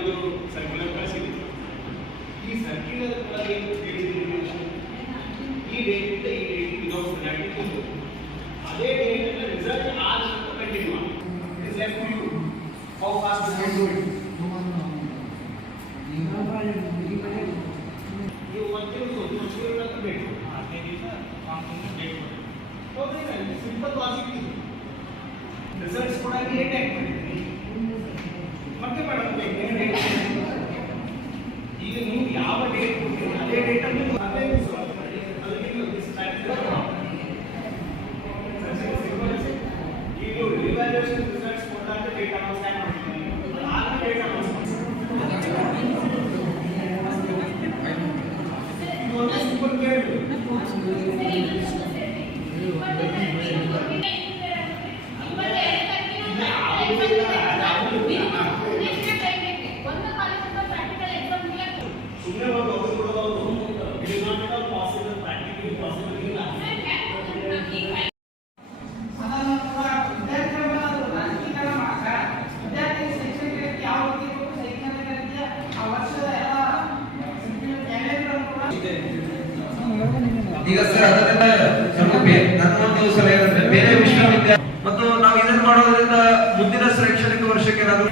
ಒಂದು ಸರ್ಕ್ಯುಲರ್ ಕಳಿಸಿದೆ ಈ ಸರ್ಕ್ಯುಲರ್ ಒಳಗೆ ಏನು ಹೇಳಿದ್ರು ಈ ಡೇಟ್ ಈ ಡೇಟ್ ವಿದೌಟ್ ಪೆನಾಲ್ಟಿ ಅದೇ ಡೇಟ್ ಅನ್ನ ರಿಸಲ್ಟ್ ಆದ ಕಂಟಿನ್ಯೂ ಮಾಡಿ it is left to you how fast you can do it ನೀವು ಮತ್ತೆ ಒಂದು ಮುಚ್ಚಿರೋ ಅಂತ ಬೇಕು ಹದಿನೈದು ದಿವಸ ಕಾನ್ಫರೆನ್ಸ್ ಡೇಟ್ ಕೊಡಿ ಸಿಂಪಲ್ ಲಾಜಿಕ್ ಇದು ರಿಸಲ್ಟ್ಸ್ ಕೂಡ ಲೇಟ್ ಆಗ್ತದೆ ಈಗ ಸರ್, ಅದರಿಂದ ಸ್ವಲ್ಪ ಬೇ- ನನ್ನ ಒಂದು ಸಲಹೆ ಏನಂದ್ರೆ ಬೇರೆ ವಿಶ್ವವಿದ್ಯಾಲಯ ಮತ್ತು ನಾವು ಇದನ್ನು ಮಾಡೋದ್ರಿಂದ ಮುಂದಿನ ಶೈಕ್ಷಣಿಕ ವರ್ಷಕ್ಕೆ ನಾನು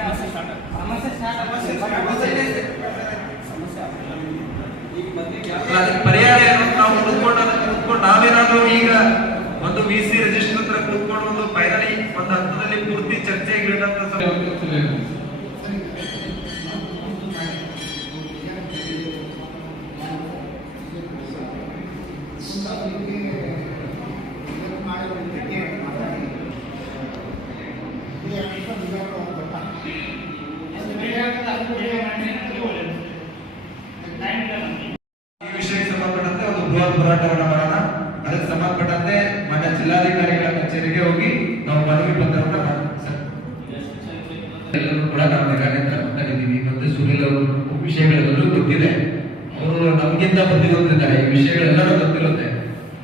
ಅದಕ್ಕೆ ಪರಿಹಾರ ಏನು? ನಾವು ಕೂತ್ಕೊಂಡು ಕುತ್ಕೊಂಡು ನಾವೇನಾದ್ರೂ ಈಗ ಒಂದು ವಿ ಸಿ ರಿಜಿಸ್ಟರ್ ಹತ್ರ ಕೂತ್ಕೊಂಡು ಒಂದು ಫೈನಲಿ ಒಂದು ಹಂತದಲ್ಲಿ ಪೂರ್ತಿ ಚರ್ಚೆಗೆ ಇಡಂತ ಈ ವಿಷಯಕ್ಕೆ ಸಂಬಂಧಪಟ್ಟಂತೆ ಒಂದು ಬೃಹತ್ ಹೋರಾಟವನ್ನು ಅದಕ್ಕೆ ಸಂಬಂಧಪಟ್ಟಂತೆ ಮಾನ್ಯ ಜಿಲ್ಲಾಧಿಕಾರಿಗಳ ಕಚೇರಿಗೆ ಹೋಗಿ ನಾವು ಮನವಿ ಪತ್ರವನ್ನು ಎಲ್ಲರೂ ಕೂಡ ನಾವು ಮೆಗಾನಿಂದ ಮಾತಾಡಿದ್ದೀವಿ ಮತ್ತೆ ಸುನಿಲ್ ಅವರು ವಿಷಯಗಳೆಲ್ಲರೂ ಗೊತ್ತಿದೆ. ಅವರು ನಮಗಿಂತ ಬುದ್ಧಿವಂತಿದ್ದಾರೆ ಈ ವಿಷಯಗಳೆಲ್ಲರೂ ಗೊತ್ತಿರುತ್ತೆ.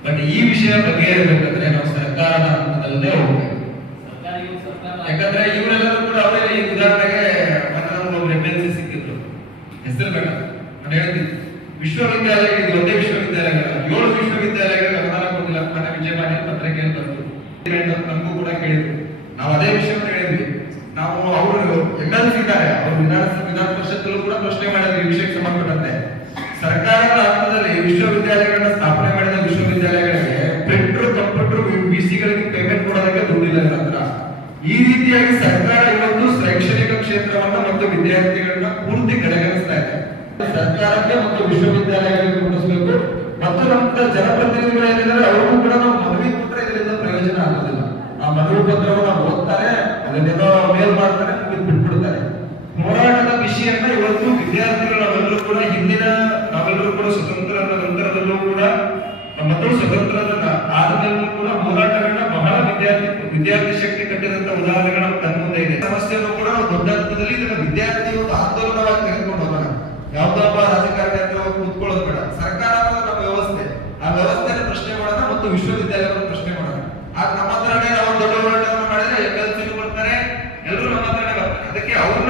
ಬಟ್ ಈ ವಿಷಯ ಬಗ್ಗೆ ಇರಬೇಕಂದ್ರೆ ನಾವು ಸರ್ಕಾರದ ಹಂತದಲ್ಲೇ ಹೋಗ್ಬೇಕು. ಯಾಕಂದ್ರೆ ಇವರೆಲ್ಲರೂ ಕೂಡ ಅವರೇ ಉದಾಹರಣೆಗೆ ಒಬ್ರು ಎಂ ಎಲ್ ಸಿ ಸಿಕ್ಕಿದ್ರು. ಹೆಸರು ಬೇಡ. ನಾನು ಹೇಳ್ತೀನಿ. ವಿಶ್ವವಿದ್ಯಾಲಯ ಇದು ಒಂದೇ ವಿಶ್ವವಿದ್ಯಾಲಯಗಳ, ಏಳು ವಿಶ್ವವಿದ್ಯಾಲಯಗಳ ಅನುದಾನ ಕೊಟ್ಟಿಲ್ಲ. ನನ್ನ ವಿಜಯವಾಣಿ ಪತ್ರಿಕೆಯಲ್ಲಿ ಬಂತು. ನಮಗೂ ಕೂಡ ಕೇಳಿದ್ರು. ನಾವು ಅದೇ ವಿಷಯವನ್ನು ಹೇಳಿದ್ವಿ. ನಾವು ಅವರು ಸಿ ಇದ್ದಾರೆ. ಅವರು ವಿಧಾನ ವಿಧಾನ ಪರಿಷತ್ತಲ್ಲೂ ಕೂಡ ಪ್ರಶ್ನೆ ಮಾಡಿದ್ರು. ಈ ವಿಷಯಕ್ಕೆ ಸಂಬಂಧಪಟ್ಟಂತೆ. ಸರ್ಕಾರಗಳ ಹಂತದಲ್ಲಿ ವಿಶ್ವವಿದ್ಯಾಲಯಗಳನ್ನ ಸ್ಥಾಪನೆ ಮಾಡಿದ ವಿಶ್ವವಿದ್ಯಾಲಯಗಳಿಗೆ ಪ್ರಿಂಟರ್ ಕಂಪ್ಯೂಟರ್ ಗಳಿಗೆ ಪೇಮೆಂಟ್ ಕೊಡೋದಕ್ಕೆ ದುಡ್ಡಿಲ್ಲ ನಂತರ ಈ ರೀತಿಯಾಗಿ ಸರ್ಕಾರ ಇವತ್ತು ಶೈಕ್ಷಣಿಕ ಕ್ಷೇತ್ರವನ್ನು ಮತ್ತು ವಿದ್ಯಾರ್ಥಿಗಳನ್ನ ಪೂರ್ತಿ ಕಡೆಗಣಿಸ್ತಾ ಇದೆ ಸರ್ಕಾರಕ್ಕೆ ಮತ್ತು ವಿಶ್ವವಿದ್ಯಾಲಯಗಳಿಗೆ ಕೊಡಿಸಬೇಕು ಮತ್ತು ನಮ್ಮ ಜನಪ್ರತಿನಿಧಿಗಳು ಏನಿದ್ದಾರೆ, ಅವ್ರಿಗೂ ಕೂಡ ನಾವು ಮನವಿ ಕೊಟ್ಟರೆ ಇದರಿಂದ ಪ್ರಯೋಜನ ಆಗೋದಿಲ್ಲ. ಆ ಮನವಿ ಪತ್ರವನ್ನ ಓದ್ತಾರೆ, ಅದನ್ನೆಲ್ಲ ಮೇಲ್ ಮಾಡ್ತಾರೆ ಬಿಟ್ಬಿಡ್ತಾರೆ. ಹೋರಾಟದ ವಿಷಯನ ಇವತ್ತು ವಿದ್ಯಾರ್ಥಿಗಳು ಕೂಡ ಹಿಂದಿನ, ನಾವೆಲ್ಲರೂ ಕೂಡ ಸ್ವತಂತ್ರ ನಂತರದಲ್ಲೂ ಕೂಡ ಮತ್ತು ಸ್ವತಂತ್ರದ ನ- ಕೂಡ ಹೋರಾಟಗಳನ್ನ ಬಹಳ ವಿದ್ಯಾರ್ಥಿ ವಿದ್ಯಾರ್ಥಿ ಶಕ್ತಿ ಕಟ್ಟಿದಂತ ಉದಾಹರಣೆಗಳು ಮುಂದೆ ಇದೆ. ಸಮಸ್ಯೆಯನ್ನು ಕೂಡ ದೊಡ್ಡ ಹಂತದಲ್ಲಿ ಇದನ್ನ ವಿದ್ಯಾರ್ಥಿ ಒಂದು ಆಂದೋಲನವಾಗಿ ತೆಗೆದುಕೊಂಡು ಹೋಗೋಣ. ಯಾವ್ದಪ್ಪ ರಾಜಕಾರಣಿ ಅಂತ ಬೇಡ. ಸರ್ಕಾರ ಆ ಪ್ರಶ್ನೆ ಮಾಡೋಣ ಮತ್ತು ವಿಶ್ವವಿದ್ಯಾಲಯವನ್ನು ಪ್ರಶ್ನೆ ಮಾಡೋಣ. ಆಗ ನಮ್ಮ ಹತ್ರನೇ ನಾವು ದೊಡ್ಡ ಹೋರಾಟವನ್ನು ಮಾಡಿದ್ರೆ ಎಲ್ ಬರ್ತಾರೆ ಎಲ್ಲರೂ ನಮ್ಮ ಹತ್ರನೇ ಬರ್ತಾರೆ. ಅದಕ್ಕೆ ಅವ್ರನ್ನ